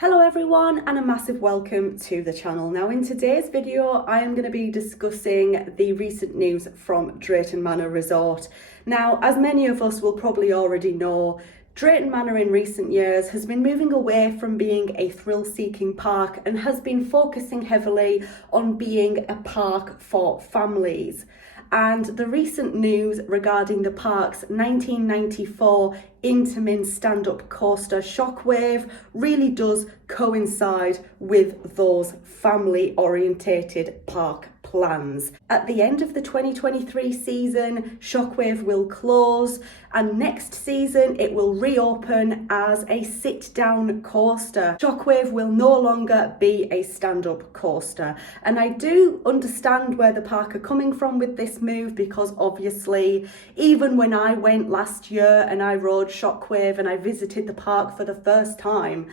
Hello everyone and a massive welcome to the channel. Now in today's video I am going to be discussing the recent news from Drayton Manor Resort. Now as many of us will probably already know, Drayton Manor in recent years has been moving away from being a thrill-seeking park and has been focusing heavily on being a park for families. And the recent news regarding the park's 1994 Intamin stand-up coaster SHOCKWAVE really does coincide with those family-orientated park plans. At the end of the 2023 season, SHOCKWAVE will close, and next season it will reopen as a sit-down coaster. SHOCKWAVE will no longer be a stand-up coaster, and I do understand where the park are coming from with this move, because obviously even when I went last year and I rode SHOCKWAVE and I visited the park for the first time,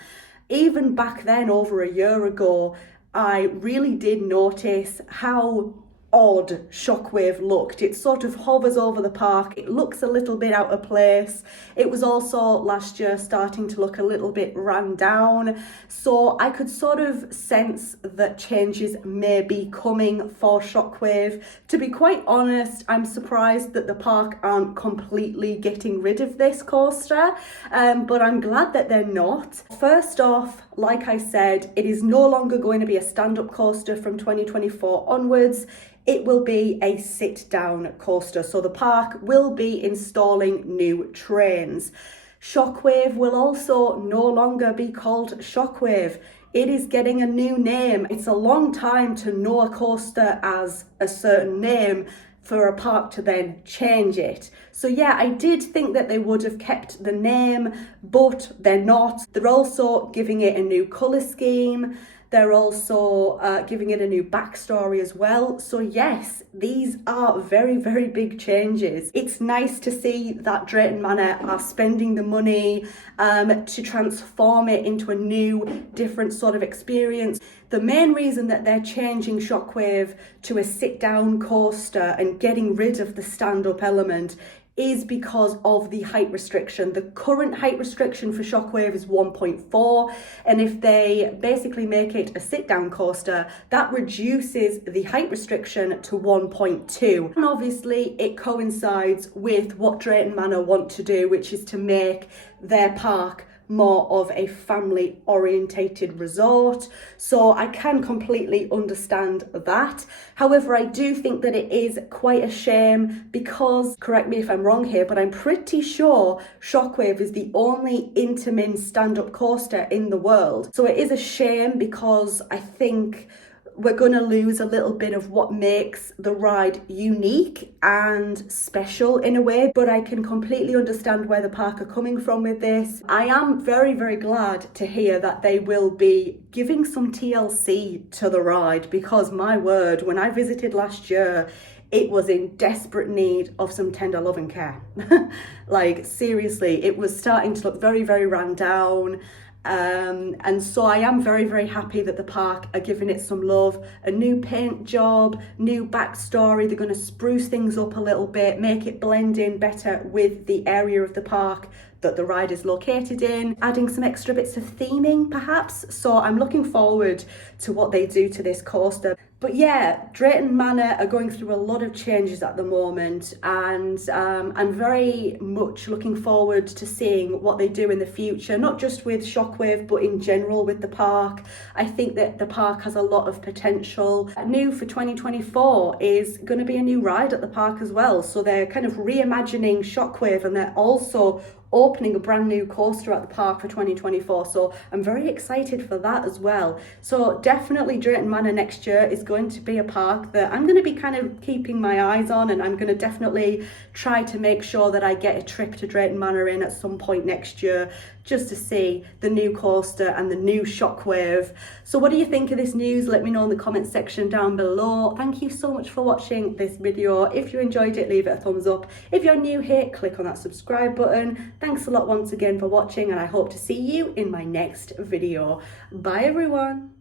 even back then over a year ago, I really did notice how odd SHOCKWAVE looked. It sort of hovers over the park. It looks a little bit out of place. It was also last year starting to look a little bit run down. So I could sort of sense that changes may be coming for SHOCKWAVE. To be quite honest, I'm surprised that the park aren't completely getting rid of this coaster, but I'm glad that they're not. First off, like I said, it is no longer going to be a stand-up coaster from 2024 onwards. It will be a sit-down coaster, so the park will be installing new trains. SHOCKWAVE will also no longer be called SHOCKWAVE. It is getting a new name. It's a long time to know a coaster as a certain name for a park to then change it. So yeah, I did think that they would have kept the name, but they're not. They're also giving it a new colour scheme. They're also giving it a new backstory as well. So yes, these are very, very big changes. It's nice to see that Drayton Manor are spending the money to transform it into a new, different sort of experience. The main reason that they're changing SHOCKWAVE to a sit-down coaster and getting rid of the stand-up element is because of the height restriction. The current height restriction for SHOCKWAVE is 1.4, and if they basically make it a sit-down coaster, that reduces the height restriction to 1.2. And obviously it coincides with what Drayton Manor want to do, which is to make their park more of a family orientated resort. So I can completely understand that. However, I do think that it is quite a shame because, correct me if I'm wrong here, but I'm pretty sure SHOCKWAVE is the only Intamin stand-up coaster in the world. So it is a shame because I think we're going to lose a little bit of what makes the ride unique and special in a way, but I can completely understand where the park are coming from with this. I am very, very glad to hear that they will be giving some TLC to the ride, because my word, when I visited last year, it was in desperate need of some tender love and care. Like seriously, it was starting to look very, very run down. And so I am very, very happy that the park are giving it some love, a new paint job, new backstory. They're going to spruce things up a little bit, make it blend in better with the area of the park that the ride is located in, adding some extra bits of theming perhaps. So I'm looking forward to what they do to this coaster. But yeah, Drayton Manor are going through a lot of changes at the moment, and I'm very much looking forward to seeing what they do in the future, not just with SHOCKWAVE, but in general with the park. I think that the park has a lot of potential. New for 2024 is going to be a new ride at the park as well. So they're kind of reimagining SHOCKWAVE, and they're also opening a brand new coaster at the park for 2024, so I'm very excited for that as well. So definitely Drayton Manor next year is going to be a park that I'm going to be kind of keeping my eyes on, and I'm going to definitely try to make sure that I get a trip to Drayton Manor in at some point next year, just to see the new coaster and the new SHOCKWAVE. So what do you think of this news? Let me know in the comment section down below. Thank you so much for watching this video. If you enjoyed it, leave it a thumbs up. If you're new here, click on that subscribe button. Thanks a lot once again for watching, and I hope to see you in my next video. Bye everyone.